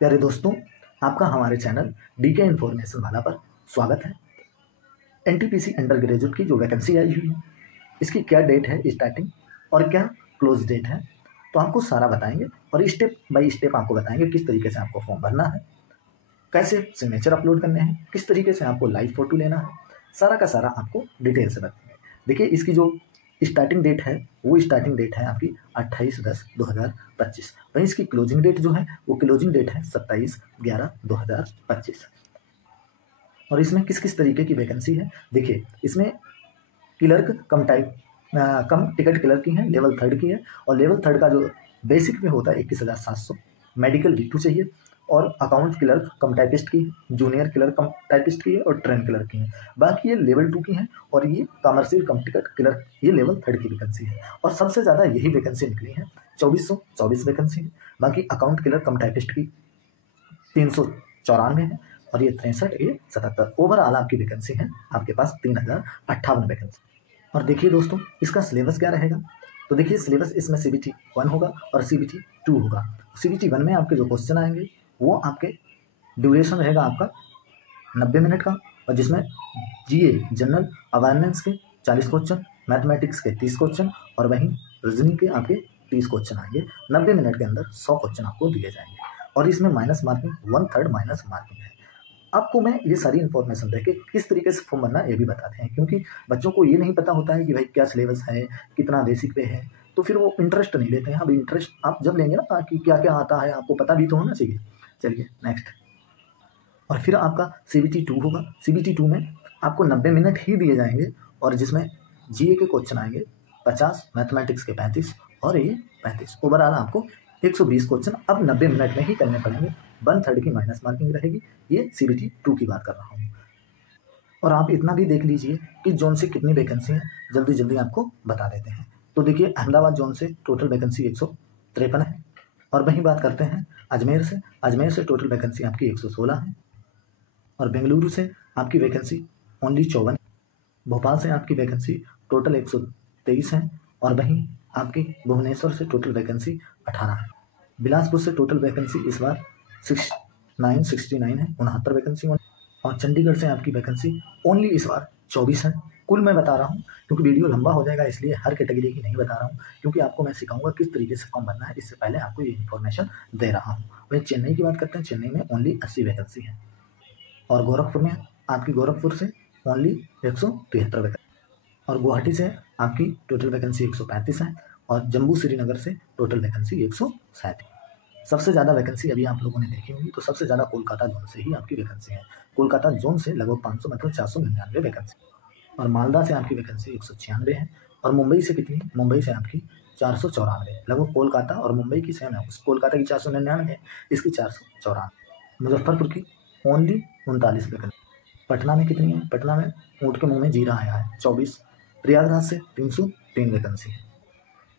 प्यारे दोस्तों, आपका हमारे चैनल डीके इन्फॉर्मेशन वाला पर स्वागत है। एनटीपीसी अंडर ग्रेजुएट की जो वैकेंसी आई हुई है, इसकी क्या डेट है स्टार्टिंग और क्या क्लोज डेट है, तो आपको सारा बताएंगे और स्टेप बाय स्टेप आपको बताएंगे किस तरीके से आपको फॉर्म भरना है, कैसे सिग्नेचर अपलोड करने हैं, किस तरीके से आपको लाइव फोटो लेना है, सारा का सारा आपको डिटेल से बताएंगे। देखिए, इसकी जो स्टार्टिंग डेट है वो स्टार्टिंग डेट है आपकी 28/10/2025। वहीं इसकी क्लोजिंग डेट जो है वो क्लोजिंग डेट है 27/11/2025। और इसमें किस किस तरीके की वैकेंसी है, देखिए इसमें क्लर्क कम टिकट क्लर्क की है, लेवल 3 की है। और लेवल 3 का जो बेसिक में होता है 21,700, मेडिकल V2 चाहिए। और अकाउंट क्लर्क कम टाइपिस्ट की है, जूनियर क्लर्क कम टाइपिस्ट की है और ट्रेन क्लर्क की है। बाकी ये लेवल 2 की है और ये कमर्शियल कम टिकट क्लर्क ये लेवल 3 की वैकेंसी है। और सबसे ज़्यादा यही वैकेंसी निकली है, 2424 वैकेंसी है। बाकी अकाउंट क्लर्क कम टाइपिस्ट की 394 है और ये 63, ये 77। ओवरऑल आपकी वैकेंसी है आपके पास 3058 वैकेंसी। और देखिए दोस्तों, इसका सिलेबस क्या रहेगा, तो देखिए सिलेबस इसमें CBT 1 होगा और CBT 2 होगा। CBT 1 में आपके जो क्वेश्चन आएंगे वो आपके ड्यूरेशन रहेगा आपका 90 मिनट का, और जिसमें GA जनरल अवेयरनेस के 40 क्वेश्चन, मैथमेटिक्स के 30 क्वेश्चन और वहीं रीजनिंग के आपके 30 क्वेश्चन आएंगे। 90 मिनट के अंदर 100 क्वेश्चन आपको दिए जाएंगे और इसमें माइनस मार्किंग 1/3 माइनस मार्किंग है। आपको मैं ये सारी इन्फॉर्मेशन देके किस तरीके से फॉर्म भरना ये भी बताते हैं, क्योंकि बच्चों को ये नहीं पता होता है कि भाई क्या सिलेबस है, कितना बेसिक पे है, तो फिर वो इंटरेस्ट नहीं लेते हैं। अब इंटरेस्ट आप जब लेंगे ना कि क्या क्या आता है आपको पता भी तो होना चाहिए। चलिए नेक्स्ट। और फिर आपका CBT 2 होगा। CBT 2 में आपको 90 मिनट ही दिए जाएंगे और जिसमें GA के क्वेश्चन आएंगे 50, मैथमेटिक्स के 35 और ये 35। ओवरऑल आपको 120 क्वेश्चन अब 90 मिनट में ही करने पड़ेंगे। 1/3 की माइनस मार्किंग रहेगी। ये CBT 2 की बात कर रहा हूँ। और आप इतना भी देख लीजिए कि जोन से कितनी वैकेंसी है, जल्दी जल्दी आपको बता देते हैं। तो देखिए, अहमदाबाद जोन से टोटल वैकेंसी 153 है। और वहीं बात करते हैं अजमेर से टोटल वैकेंसी आपकी 116 है। और बेंगलुरु से आपकी वैकेंसी ओनली 54। भोपाल से आपकी वैकेंसी टोटल 123 है। और वहीं आपकी भुवनेश्वर से टोटल वैकेंसी 18 है। बिलासपुर से टोटल वैकेंसी इस बार 69 है, 69 वैकेंसी। और चंडीगढ़ से आपकी वैकेंसी ओनली इस बार 24 है। कुल मैं बता रहा हूँ क्योंकि वीडियो लंबा हो जाएगा, इसलिए हर कैटेगरी की नहीं बता रहा हूँ, क्योंकि आपको मैं सिखाऊंगा किस तरीके से फॉर्म भरना है। इससे पहले आपको ये इन्फॉर्मेशन दे रहा हूँ। वहीं चेन्नई की बात करते हैं, चेन्नई में ओनली 80 वैकेंसी है। और गोरखपुर में आपकी गोरखपुर से ओनली 173 वैकेंसी। और गुवाहाटी से आपकी टोटल वैकेंसी 135 है। और जम्मू श्रीनगर से टोटल वैकेंसी 137। सबसे ज़्यादा वैकेंसी अभी आप लोगों ने देखी होंगी, तो सबसे ज़्यादा कोलकाता जोन से ही आपकी वैकेंसी है। कोलकाता जोन से लगभग 500 मतलब 499 वैकेंसी। और मालदा से आपकी वैकेंसी 196 है। और मुंबई से कितनी, मुंबई से आपकी 494। लगभग कोलकाता और मुंबई की सेम है। उस कोलकाता की 499 है, इसकी 494। मुजफ्फरपुर की ओनली 39 वैकेंसी। पटना में कितनी है, पटना में ऊँट के मुँह में जीरा आया है, 24। प्रयागराज से 303 वैकेंसी है।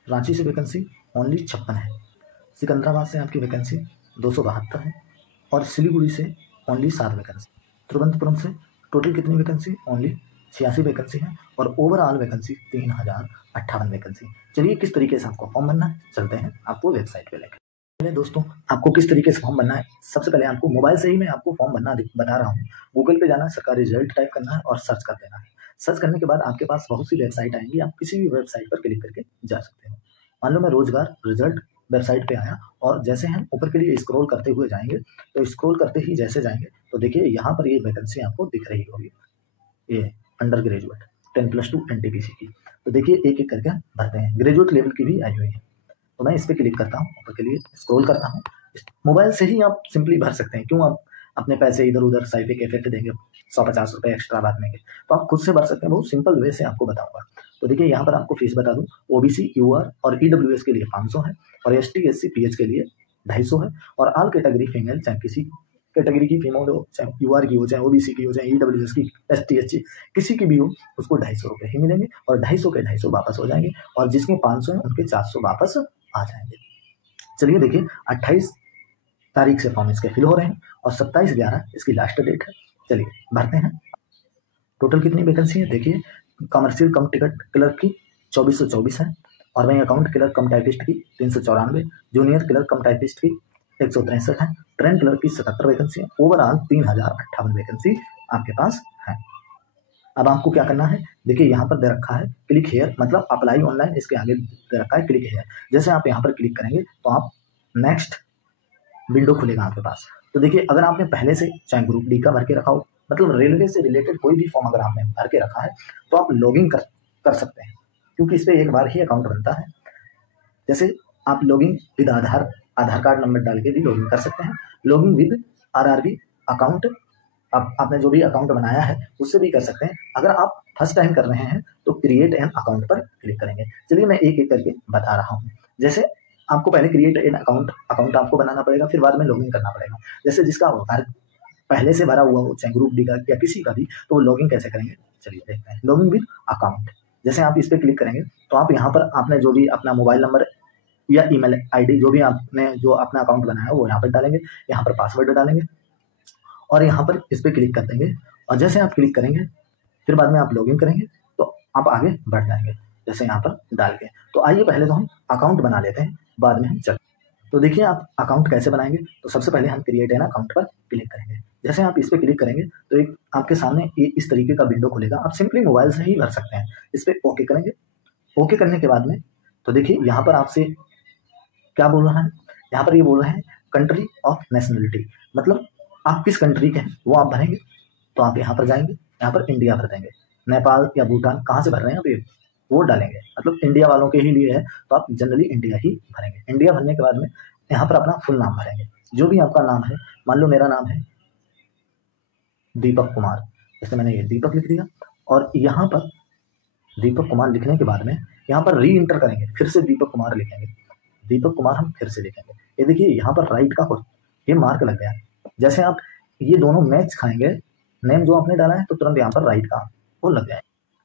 रांची से वैकेंसी ओनली 56 है। सिकंदराबाद से आपकी वैकेंसी 272 है। और सिलीगुड़ी से ओनली 7 वैकेंसी। तिरुवनंतपुरम से टोटल कितनी वैकेंसी, ओनली 86 वैकेंसी है। और ओवरऑल वैकेंसी 3058 वैकेंसी। चलिए किस तरीके से आपको फॉर्म भरना है, चलते हैं आपको वेबसाइट पे लेकर। पहले दोस्तों आपको किस तरीके से फॉर्म भरना है, सबसे पहले आपको मोबाइल से ही मैं आपको फॉर्म भरना बता रहा हूँ। गूगल पे जाना है, सरकारी रिजल्ट टाइप करना है और सर्च कर देना है। सर्च करने के बाद आपके पास बहुत सी वेबसाइट आएंगी, आप किसी भी वेबसाइट पर क्लिक करके जा सकते हो। मान लो मैं रोजगार रिजल्ट वेबसाइट पे आया और जैसे हम ऊपर के लिए स्क्रॉल करते हुए जाएंगे, तो स्क्रॉल करते ही जैसे जाएंगे तो देखिए यहाँ पर ये वैकेंसी आपको दिख रही होगी, ये अंडर ग्रेजुएट 10+2 NTPC की। तो देखिए एक एक करके भरते हैं। ग्रेजुएट लेवल की भी आई हुई है, तो मैं इस पर क्लिक करता हूँ, ऊपर के लिए स्क्रॉल करता हूँ। मोबाइल से ही आप सिंपली भर सकते हैं, क्यों आप अपने पैसे इधर उधर साइफिक इफेक्ट देंगे 150 रुपये एक्स्ट्रा भरने के, तो आप खुद से भर सकते हैं। बहुत सिंपल वे से आपको बताऊंगा। तो देखिए यहाँ पर आपको फीस बता दूं, OBC UR और EWS के लिए 500 है। और ST SC PH के लिए 250 है। और ऑल कैटेगरी फीमेल, चाहे किसी कैटेगरी की फीमेल हो, चाहे UR की हो, चाहे OBC की हो, चाहे EWS की, ST SC किसी की भी हो, उसको 250 रुपये ही मिलेंगे। और 250 के 250 वापस हो जाएंगे। और जिसके 500 है उनके 400 वापस आ जाएंगे। चलिए देखिए, 28 तारीख से फॉर्म इसके फिल हो रहे हैं और 27/11 इसकी लास्ट डेट है। चलिए भरते हैं। टोटल कितनी वैकेंसी है, देखिए कमर्शियल कम टिकट क्लर्क की 2424 है। और वहीं अकाउंट क्लर्क कम टाइपिस्ट की 394, जूनियर क्लर्क कम टाइपिस्ट की 163 है, ट्रेंड कलर की 77 वैकेंसी है, ओवरऑल 3058 वैकेंसी आपके पास है। अब आपको क्या करना है, देखिए यहाँ पर दे रखा है क्लिक हेयर, मतलब अप्लाई ऑनलाइन, इसके आगे दे रखा है क्लिक हेयर। जैसे आप यहाँ पर क्लिक करेंगे तो आप नेक्स्ट विंडो खुलेगा आपके पास। तो देखिए अगर आपने पहले से चाहे ग्रुप डी का भर के रखा हो, मतलब रेलवे से रिलेटेड कोई भी फॉर्म अगर आपने भर के रखा है तो आप लॉगिन कर सकते हैं, क्योंकि इस पर एक बार ही अकाउंट बनता है। जैसे आप login with Aadhaar card number डाल के भी लॉगिन कर सकते हैं, लॉगिन विद आरआरबी अकाउंट, आपने जो भी अकाउंट बनाया है उससे भी कर सकते हैं। अगर आप फर्स्ट टाइम कर रहे हैं तो क्रिएट एन अकाउंट पर क्लिक करेंगे। चलिए मैं एक एक करके बता रहा हूँ। जैसे आपको पहले क्रिएट एन अकाउंट आपको बनाना पड़ेगा, फिर बाद में लॉगिन करना पड़ेगा। जैसे जिसका पहले से भरा हुआ हो, चाहे ग्रुप डी का या किसी का भी, तो वो लॉगिन कैसे करेंगे चलिए देखते हैं। लॉगिन विद अकाउंट, जैसे आप इस पर क्लिक करेंगे तो आप यहाँ पर आपने जो भी अपना मोबाइल नंबर या ईमेल आईडी जो भी आपने जो अपना अकाउंट बनाया है वो यहाँ पर डालेंगे, यहाँ पर पासवर्ड डालेंगे और यहाँ पर इस पर क्लिक कर देंगे। और जैसे आप क्लिक करेंगे फिर बाद में आप लॉगिन करेंगे तो आप आगे बढ़ जाएंगे, जैसे यहाँ पर डाल के। तो आइए पहले तो हम अकाउंट बना लेते हैं, बाद में हम चल। तो देखिए आप अकाउंट कैसे बनाएंगे, तो सबसे पहले हम क्रिएट एन अकाउंट पर क्लिक करेंगे। जैसे आप इस पर क्लिक करेंगे तो एक आपके सामने इस तरीके का विंडो खुलेगा। आप सिंपली मोबाइल से ही भर सकते हैं। इस पर ओके करेंगे। ओके करने के बाद में तो देखिए यहाँ पर आपसे क्या बोल रहा है, यहाँ पर ये बोल रहे हैं कंट्री ऑफ नेशनलिटी, मतलब आप किस कंट्री के हैं वो आप भरेंगे। तो आप यहाँ पर जाएंगे, यहाँ पर इंडिया भर देंगे। नेपाल या भूटान कहाँ से भर रहे हैं आप वो डालेंगे, मतलब इंडिया वालों के ही लिए है तो आप जनरली इंडिया ही भरेंगे। इंडिया भरने के बाद में यहाँ पर अपना फुल नाम भरेंगे, जो भी आपका नाम है। मान लो मेरा नाम है दीपक कुमार, जैसे मैंने ये दीपक लिख दिया। और यहाँ पर दीपक कुमार लिखने के बाद में यहाँ पर री इंटर करेंगे, फिर से दीपक कुमार लिखेंगे। दीपक कुमार हम फिर से लिखेंगे। ये देखिए यहाँ पर राइट का ये मार्क लग गया। जैसे आप ये दोनों मैच खाएंगे, नेम जो आपने डाला है तो तुरंत यहाँ पर राइट का वो लग जाए।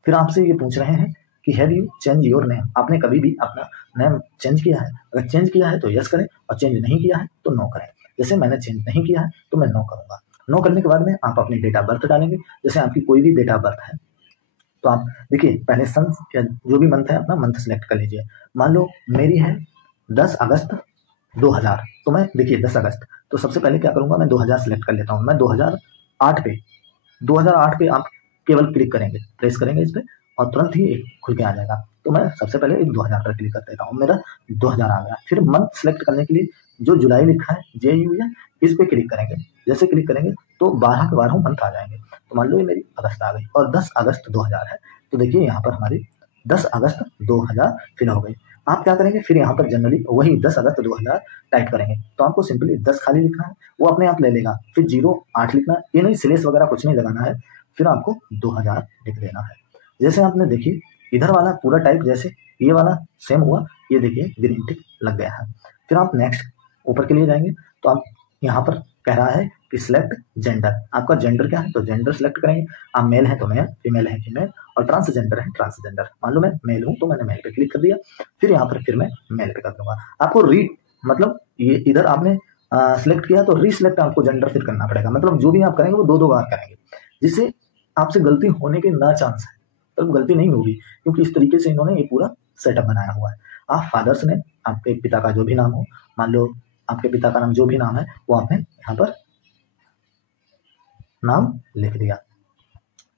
फिर आपसे ये पूछ रहे हैं कि have you change your name, आपने कभी भी अपना नेम चेंज किया है? अगर चेंज किया है तो यस करें और चेंज नहीं किया है तो नो करें। जैसे मैंने चेंज नहीं किया है तो मैं नो करूँगा। नो करने के बाद में आप अपनी डेट ऑफ बर्थ डालेंगे। जैसे आपकी कोई भी डेट ऑफ बर्थ है तो आप देखिए पहले सन या जो भी मंथ है अपना मंथ सेलेक्ट कर लीजिए। मान लो मेरी है 10 अगस्त 2000, तो मैं देखिए 10 अगस्त, तो सबसे पहले क्या करूँगा, मैं 2000 सेलेक्ट कर लेता हूँ। मैं 2008 पे आप केवल क्लिक करेंगे, प्रेस करेंगे इस पर और तुरंत ही खुल के आ जाएगा। तो मैं सबसे पहले 2000 पर क्लिक कर देता हूँ, मेरा 2000 आ गया। फिर मंथ सेलेक्ट करने के लिए जो जुलाई लिखा है JU है, इस पर क्लिक करेंगे। जैसे क्लिक करेंगे तो 12 के 12 मंथ आ जाएंगे। तो मान लो ये मेरी अगस्त आ गई और 10 अगस्त 2000 है, तो देखिए यहाँ पर हमारी 10 अगस्त 2000 फिल हो गई। आप क्या करेंगे, फिर यहाँ पर जनरली वही 10 अगस्त 2000 टाइप करेंगे। तो आपको सिंपली 10 खाली लिखना है, वो अपने आप ले लेगा। फिर 08 लिखना है, ये नहीं स्लेस वगैरह कुछ नहीं लगाना है। फिर आपको 2000 लिख देना है। जैसे आपने देखिए इधर वाला पूरा टाइप जैसे ये वाला सेम हुआ, ये देखिए ग्रीन टिक लग गया है। फिर आप नेक्स्ट ऊपर के लिए जाएंगे तो आप यहाँ पर कह रहा है कि सिलेक्ट जेंडर, आपका जेंडर क्या है तो जेंडर सिलेक्ट करेंगे। आप मेल है तो मेल, फीमेल है फीमेल और ट्रांसजेंडर है ट्रांसजेंडर। मान लो मैं मेल हूँ तो मैंने मेल पे क्लिक कर दिया। फिर यहाँ पर फिर मैं मेल पे कर दूंगा। आपको मतलब ये इधर आपने सिलेक्ट किया तो रीसिलेक्ट आपको जेंडर फिर करना पड़ेगा। मतलब जो भी आप करेंगे वो 2 बार करेंगे, जिससे आपसे गलती होने के ना चांस है, तो गलती नहीं होगी, क्योंकि इस तरीके से इन्होंने ये पूरा सेटअप बनाया हुआ है। आप फादर्स ने आपके पिता का जो भी नाम हो, मान लो आपके पिता का नाम जो भी नाम है वो आपने यहाँ पर नाम लिख दिया,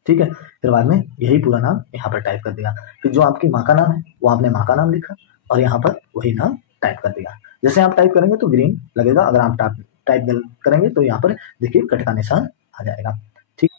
ठीक है। फिर बाद में यही पूरा नाम यहाँ पर टाइप कर दिया। फिर जो आपकी माँ का नाम है वो आपने माँ का नाम लिखा और यहाँ पर वही नाम टाइप कर दिया। जैसे आप टाइप करेंगे तो ग्रीन लगेगा, अगर आप टाइप गलत करेंगे तो यहाँ पर देखिए कट का निशान आ जाएगा, ठीक।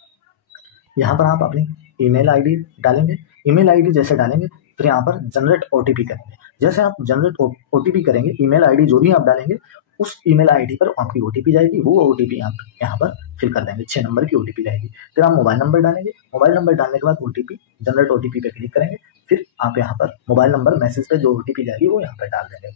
यहाँ पर आप अपनी ईमेल आईडी डालेंगे। ईमेल आईडी जैसे डालेंगे फिर यहाँ पर जनरेट OTP करेंगे। जैसे आप जनरेट OTP करेंगे, ईमेल आईडी जो भी आप डालेंगे उस ईमेल आईडी पर आपकी OTP जाएगी। वो OTP आप यहाँ पर फिल कर देंगे, 6 नंबर की OTP रहेगी। फिर आप मोबाइल नंबर डालेंगे। मोबाइल नंबर डालने के बाद OTP जनरेट OTP पे क्लिक करेंगे। फिर आप यहाँ पर मोबाइल नंबर मैसेज पे जो OTP जाएगी वो यहाँ पर डाल देंगे।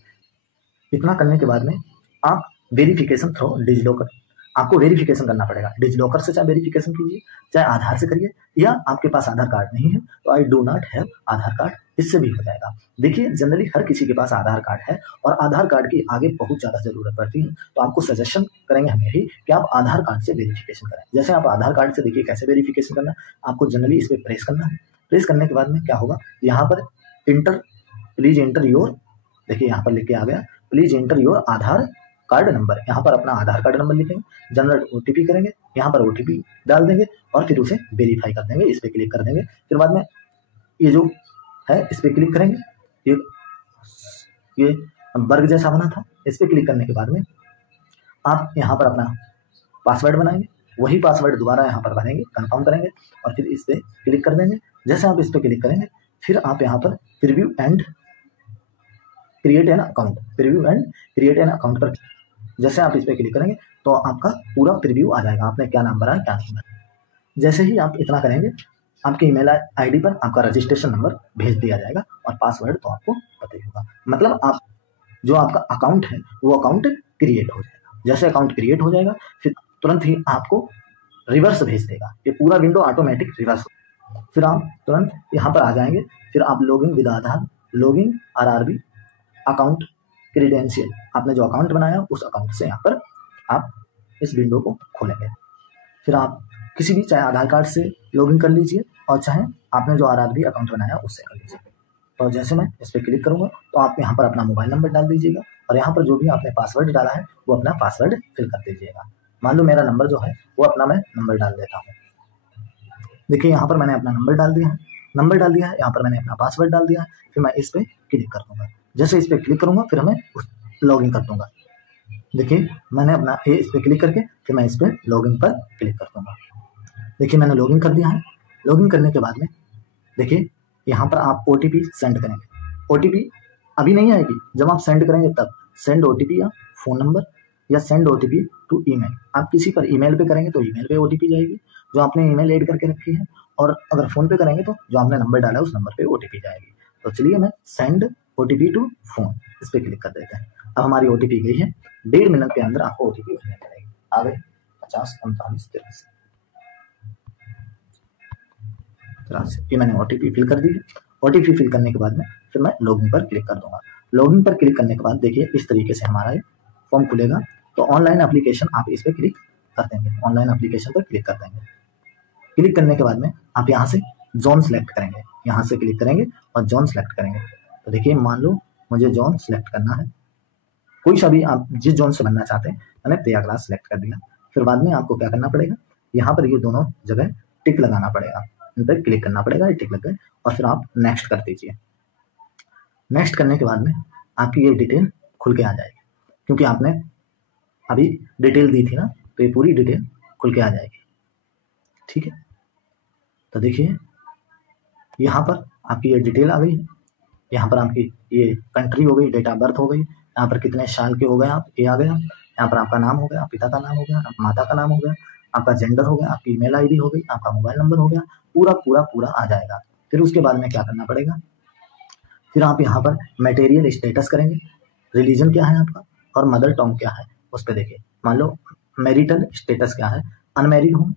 इतना करने के बाद में आप वेरिफिकेशन थ्रू डिजिलॉकर, आपको वेरिफिकेशन करना पड़ेगा। डिजिलॉकर से चाहे वेरिफिकेशन कीजिए, चाहे आधार से करिए, या आपके पास आधार कार्ड नहीं है तो I do not have Aadhaar card, इससे भी हो जाएगा। देखिए जनरली हर किसी के पास आधार कार्ड है और आधार कार्ड की आगे बहुत ज़्यादा ज़रूरत पड़ती है, तो आपको सजेशन करेंगे हम यही कि आप आधार कार्ड से वेरिफिकेशन करें। जैसे आप आधार कार्ड से देखिए कैसे वेरिफिकेशन करना है, आपको जनरली इस पर प्रेस करना है। प्रेस करने के बाद में क्या होगा, यहाँ पर प्लीज एंटर योर, देखिए यहाँ पर लिख के आ गया please enter your Aadhaar card number, यहाँ पर अपना आधार कार्ड नंबर लिखेंगे, जनरेट OTP करेंगे, यहाँ पर OTP डाल देंगे और फिर उसे वेरीफाई कर देंगे, इस पर क्लिक कर देंगे। फिर बाद में ये जो है इस पर क्लिक करेंगे, ये वर्ग जैसा बना था, इस पर क्लिक करने के बाद में आप यहाँ पर अपना पासवर्ड बनाएंगे, वही पासवर्ड दोबारा यहाँ पर भरेंगे, कंफर्म करेंगे और फिर इस पर क्लिक कर देंगे। जैसे आप इस पर क्लिक करेंगे फिर आप यहाँ पर preview and create an account, preview and create an account पर जैसे आप इस पर क्लिक करेंगे तो आपका पूरा प्रीव्यू आ जाएगा, आपने क्या नाम भरा है क्या नहीं भरा। जैसे ही आप इतना करेंगे आपके ईमेल आईडी पर आपका रजिस्ट्रेशन नंबर भेज दिया जाएगा और पासवर्ड तो आपको पता ही होगा। मतलब आप जो आपका अकाउंट है वो अकाउंट क्रिएट हो जाएगा। जैसे अकाउंट क्रिएट हो जाएगा फिर तुरंत ही आपको रिवर्स भेज देगा, ये पूरा विंडो ऑटोमेटिक रिवर्स। फिर आप तुरंत यहाँ पर आ जाएंगे, फिर आप login with Aadhaar, login RRB account credential, आपने जो अकाउंट बनाया उस अकाउंट से यहाँ पर आप इस विंडो को खोलेंगे। फिर आप किसी भी चाहे आधार कार्ड से लॉगिन कर लीजिए और चाहे आपने जो RRB अकाउंट बनाया उससे कर लीजिए। तो जैसे मैं इस पर क्लिक करूँगा तो आप यहाँ पर अपना मोबाइल नंबर डाल दीजिएगा और यहाँ पर जो भी आपने पासवर्ड डाला है वो अपना पासवर्ड फिल कर दीजिएगा। मान लो मेरा नंबर जो है वो अपना मैं नंबर डाल देता हूँ। देखिए यहाँ पर मैंने अपना नंबर डाल दिया है, यहाँ पर मैंने अपना पासवर्ड डाल दिया है। फिर मैं इस पर क्लिक कर दूँगा। जैसे इस पर क्लिक करूँगा फिर मैं लॉगिन कर दूँगा। देखिए मैंने अपना इस पर क्लिक करके फिर मैं इस पर लॉगिन पर क्लिक कर दूँगा। देखिए मैंने लॉगिन कर दिया है। लॉगिन करने के बाद में देखिए यहाँ पर आप OTP सेंड करेंगे। OTP अभी नहीं आएगी, जब आप सेंड करेंगे तब सेंड OTP या फ़ोन नंबर या सेंड OTP टू ईमेल। आप किसी पर ईमेल पे करेंगे तो ईमेल पे OTP जाएगी जो आपने ईमेल ऐड करके रखी है, और अगर फ़ोन पे करेंगे तो जो आपने नंबर डाला है उस नंबर पे OTP जाएगी। तो चलिए मैं सेंड OTP टू फ़ोन इस पर क्लिक कर देते हैं। अब हमारी OTP गई है, 1.5 मिनट के अंदर आपको OTP भेजनी पड़ेगी। आ गई 50 39 83। ये मैंने OTP फिल कर दी है। OTP फिल करने के बाद में फिर मैं लॉगिन पर क्लिक कर दूंगा। लॉगिन पर क्लिक करने के बाद देखिए इस तरीके से हमारा ये फॉर्म खुलेगा। तो ऑनलाइन एप्लीकेशन आप इस पर क्लिक कर देंगे, ऑनलाइन एप्लीकेशन पर क्लिक कर देंगे। क्लिक करने के बाद में आप यहाँ से जोन सेलेक्ट करेंगे, यहाँ से क्लिक करेंगे और जोन सेलेक्ट करेंगे। तो देखिए मान लो मुझे जोन सेलेक्ट करना है, कोई सा भी आप जिस जोन से बनना चाहते हैं, मैंने प्रयागराज सेलेक्ट कर दिया। फिर बाद में आपको क्या करना पड़ेगा, यहाँ पर ये दोनों जगह टिक लगाना पड़ेगा, इन पर क्लिक करना पड़ेगा, ये टिक लग गए और फिर आप नेक्स्ट कर दीजिए। नेक्स्ट करने के बाद में आपकी ये डिटेल खुल के आ जाएगी, क्योंकि आपने अभी डिटेल दी थी ना, तो ये पूरी डिटेल खुल के आ जाएगी। ठीक है, तो देखिए यहाँ पर आपकी ये डिटेल आ गई है। यहाँ पर आपकी ये कंट्री हो गई, डेट ऑफ बर्थ हो गई, यहाँ पर कितने साल के हो गए आप, ये आ गया। यहाँ पर आपका नाम हो गया, पिता का नाम हो गया, माता का नाम हो गया, आपका जेंडर हो गया, आपकी ईमेल आईडी हो गई, आपका मोबाइल नंबर हो गया, पूरा आ जाएगा। फिर उसके बाद में क्या करना पड़ेगा, फिर आप यहाँ पर मटेरियल स्टेटस करेंगे, रिलीजन क्या है आपका और मदर टंग क्या है उस पर देखिए। मान लो मैरिटल स्टेटस क्या है, अनमैरिड हूँ,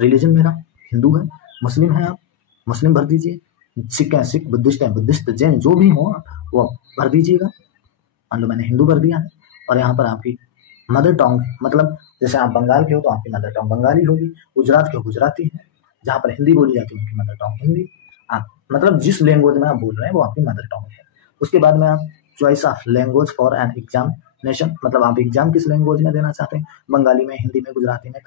रिलीजन मेरा हिंदू है, मुस्लिम है आप मुस्लिम भर दीजिए, सिख है सिख, बुद्धिस्ट है बुद्धिस्ट, जैन जो भी हो वो भर दीजिएगा। मान लो मैंने हिंदू भर दिया है। और यहाँ पर आपकी मदर टंग, मतलब जैसे आप बंगाल के हो तो आपकी मदर टंग बंगाली होगी, गुजरात के हो गुजराती है, जहाँ पर हिंदी बोली जाती है उनकी मदर टंग हिंदी। आप मतलब जिस लैंग्वेज में आप बोल रहे हैं वो आपकी मदर टंग है। उसके बाद में आप choice of language for an examination, मतलब आप एग्जाम किस लैंग्वेज में देना चाहते हैं, बंगाली में, हिंदी में, गुजराती में,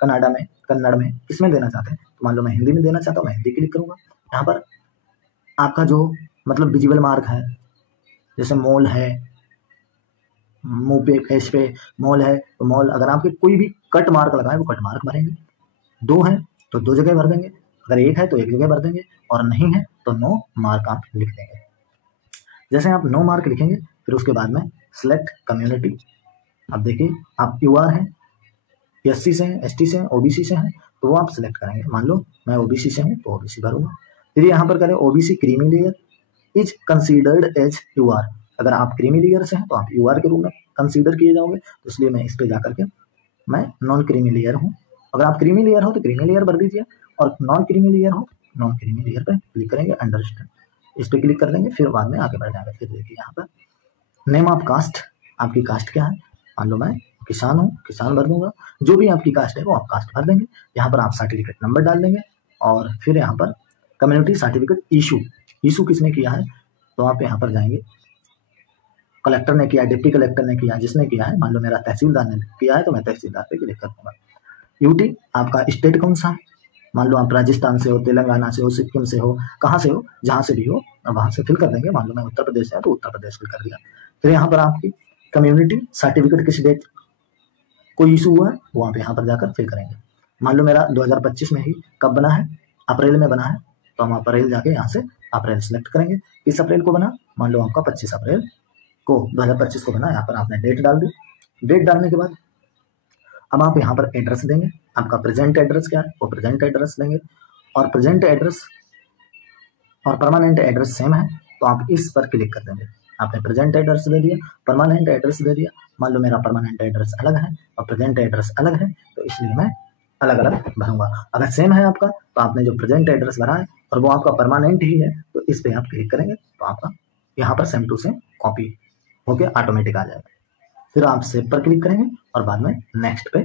कन्नाडा में, कन्नड़ में, किसमें देना चाहते हैं। तो मान लो मैं हिंदी में देना चाहता हूँ, मैं हिंदी क्लिक करूँगा। यहाँ पर आपका जो मतलब विजिबल मार्क है, जैसे मॉल है, मुंह पे फेस पे मॉल है तो मॉल, अगर आपके कोई भी कट मार्क लगा है वो कट मार्क भरेंगे, 2 है तो 2 जगह भर देंगे, अगर 1 है तो 1 जगह भर देंगे, और नहीं है तो 9 मार्क आप लिख देंगे। जैसे आप 9 मार्क लिखेंगे फिर उसके बाद में सिलेक्ट कम्युनिटी। अब देखिए आप UR हैं, SC से हैं, ST से हैं, OBC से हैं, तो वो आप सिलेक्ट करेंगे। मान लो मैं OBC से हूँ तो OBC भरूंगा। फिर यहाँ पर करें OBC creamy layer is considered as UR, अगर आप क्रीमी लेयर से हैं तो आप UR के रूप में कंसीडर किए जाओगे, तो इसलिए मैं इस पर जाकर के मैं नॉन क्रीमी लेयर हूँ। अगर आप क्रीमी लेयर हो तो क्रीमी लेयर भर दीजिए, और नॉन क्रीमी लेयर हो नॉन क्रीमी लेयर पर क्लिक करेंगे, अंडरस्टैंड इस पर क्लिक कर देंगे, फिर बाद में आगे बढ़ जाएंगे। फिर देखिए यहाँ पर नेम ऑफ कास्ट, आपकी कास्ट क्या है, मान लो मैं किसान हूँ, किसान भर दूंगा, जो भी आपकी कास्ट है वो आप कास्ट भर देंगे। यहाँ पर आप सर्टिफिकेट नंबर डाल देंगे, और फिर यहाँ पर कम्युनिटी सर्टिफिकेट इशू किसने किया है, तो आप यहाँ पर जाएंगे, कलेक्टर ने किया, डिप्टी कलेक्टर ने किया, जिसने किया है, मान लो मेरा तहसीलदार ने किया है तो मैं तहसीलदार पे क्लिक कर दूंगा। यूटी आपका स्टेट कौन सा है, मान लो आप राजस्थान से हो, तेलंगाना से हो, सिक्किम से हो, कहाँ से हो, जहाँ से भी हो वहाँ से फिल कर देंगे। मान लो मैं उत्तर प्रदेश से है तो उत्तर प्रदेश फिल कर दिया। फिर यहाँ पर आपकी कम्युनिटी सर्टिफिकेट किस डेट कोई इशू हुआ है वो आप यहाँ पर जाकर फिल करेंगे। मान लो मेरा 2025 में ही कब बना है, अप्रैल में बना है, तो हम अप्रैल जाके यहाँ से अप्रैल सेलेक्ट करेंगे। किस अप्रैल को बना, मान लो आपका 25 अप्रैल को 2025 को बना, यहाँ पर आपने डेट डाल दी। डेट डालने के बाद अब आप यहाँ पर एड्रेस देंगे, आपका प्रेजेंट एड्रेस क्या है वो प्रेजेंट एड्रेस देंगे, और प्रेजेंट एड्रेस और परमानेंट एड्रेस सेम है तो आप इस पर क्लिक कर देंगे। आपने प्रेजेंट एड्रेस दे दिया, परमानेंट एड्रेस दे दिया, मान लो मेरा परमानेंट एड्रेस अलग है और प्रेजेंट एड्रेस अलग है तो इसलिए मैं अलग अलग भरूंगा। अगर सेम है आपका तो आपने जो प्रेजेंट एड्रेस भरा है और वो आपका परमानेंट ही है तो इस पर आप क्लिक करेंगे तो आपका यहाँ पर सेम टू सेम कॉपी होके ऑटोमेटिक आ जाएगा। फिर आप सेव पर क्लिक करेंगे और बाद में नेक्स्ट पे